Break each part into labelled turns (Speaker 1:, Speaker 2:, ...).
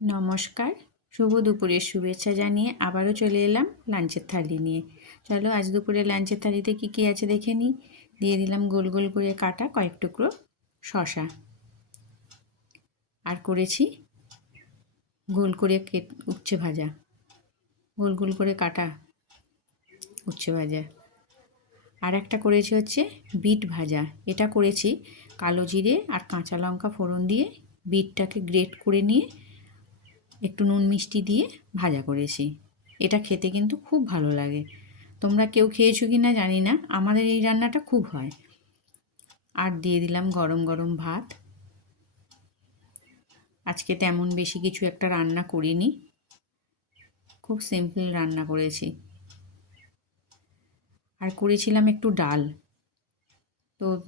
Speaker 1: নমস্কার। শুভ দুপুরের শুভেচ্ছা জানিয়ে আবারও চলে এলাম লাঞ্চের থালি নিয়ে। চলো আজ দুপুরে লাঞ্চের থালিতে কী কী আছে দেখে নিই। দিয়ে দিলাম গোল গোল করে কাটা কয়েক টুকরো শশা আর করেছি গোল করে উচ্ছে ভাজা। গোল গোল করে কাটা উচ্ছে ভাজা। আর একটা করেছি হচ্ছে বিট ভাজা। এটা করেছি কালো জিরে আর কাঁচা লঙ্কা ফোড়ন দিয়ে বিটটাকে গ্রেট করে নিয়ে একটু নুন মিষ্টি দিয়ে ভাজা করেছি। এটা খেতে কিন্তু খুব ভালো লাগে। তোমরা কেউ খেয়েছো কি না জানি না, আমাদের এই রান্নাটা খুব হয়। আর দিয়ে দিলাম গরম গরম ভাত। আজকে তেমন বেশি কিছু একটা রান্না করিনি। খুব সিম্পল রান্না করেছি। আর করেছিলাম একটু ডাল। তো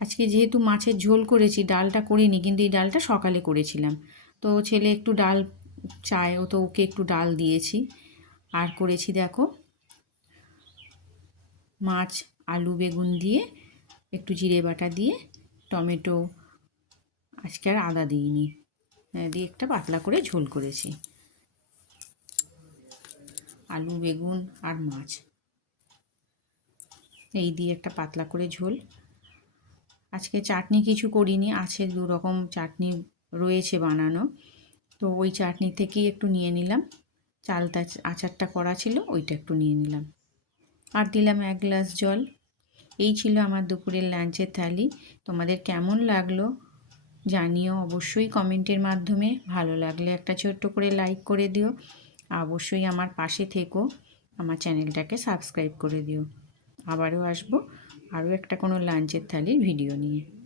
Speaker 1: আজকে যেহেতু মাছের ঝোল করেছি, ডালটা করিনি, কিন্তু এই ডালটা সকালে করেছিলাম। তো ছেলে একটু ডাল চায়, ও তো ওকে একটু ডাল দিয়েছি। আর করেছি দেখো, মাছ, আলু, বেগুন দিয়ে একটু জিরে বাটা দিয়ে টমেটো, আজকে আর আদা দিইনি। দিয়ে একটা পাতলা করে ঝোল করেছি। আলু, বেগুন আর মাছ। এই দিয়ে একটা পাতলা করে ঝোল। আজকে চাটনি কিছু করিনি, আছে দু রকম চাটনি রয়েছে বানানো। তো ওই চাটনি থেকেই একটু নিয়ে নিলাম। চালটা আচারটা করা ছিল, ওইটা একটু নিয়ে নিলাম। আর দিলাম এক গ্লাস জল। এই ছিল আমার দুপুরের লাঞ্চের থালি। তোমাদের কেমন লাগল জানিও অবশ্যই কমেন্টের মাধ্যমে। ভালো লাগলে একটা ছোট্ট করে লাইক করে দিও। অবশ্যই আমার পাশে থেকো। আমার চ্যানেলটাকে সাবস্ক্রাইব করে দিও। আবারও আসব আরও একটা কোনো লাঞ্চের থালির ভিডিও নিয়ে।